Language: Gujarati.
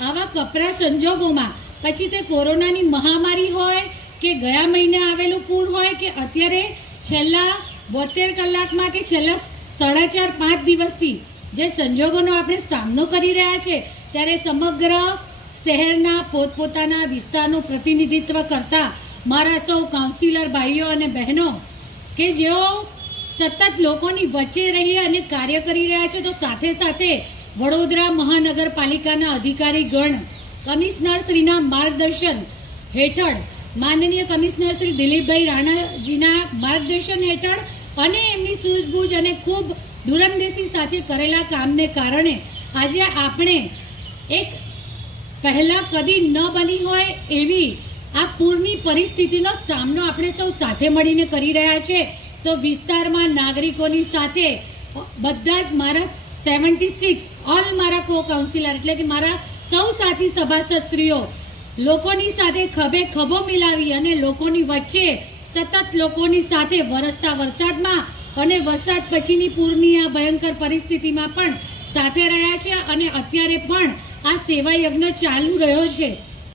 આવા કપરા સંજોગોમાં, પછી તે કોરોનાની મહામારી હોય કે ગયા મહિને આવેલું પૂર હોય કે અત્યારે છેલ્લા 72 કલાકમાં કે છેલ્લા 4.5-5 દિવસથી જે સંજોગોનો આપણે સામનો કરી રહ્યા છે, ત્યારે સમગ્ર શહેરના પોતપોતાના વિસ્તારનું પ્રતિનિધિત્વ કરતા મારા સૌ કાઉન્સિલર ભાઈઓ અને બહેનો કે જેઓ સતત લોકોની વચ્ચે રહી અને કાર્ય કરી રહ્યા છે, તો સાથે સાથે વડોદરા મહાનગરપાલિકાના અધિકારીગણ કમિશનરશ્રીના માર્ગદર્શન હેઠળ, માનનીય કમિશનર શ્રી દિલીપભાઈ રાણાજીના માર્ગદર્શન હેઠળ અને એમની સૂઝબૂઝ અને ખૂબ દૂરંદેશી સાથે કરેલા કામને કારણે આજે આપણે એક પહેલાં કદી ન બની હોય એવી આ પૂરની પરિસ્થિતિનો સામનો આપણે સૌ સાથે મળીને કરી રહ્યા છે। તો વિસ્તારમાં નાગરિકોની સાથે બધા જ મારા 76 ઓલ મારા કો કાઉન્સિલર એટલે કે મારા સૌ સાથી સભાસદશ્રીઓ લોકોની સાથે ખભે ખભો મિલાવી અને લોકોની વચ્ચે સતત લોકોની સાથે વરસતા વરસાદમાં અને વરસાદ પછીની પૂરની આ ભયંકર પરિસ્થિતિમાં પણ સાથે રહ્યા છે અને અત્યારે પણ આ સેવા યજ્ઞ ચાલુ રહ્યો છે।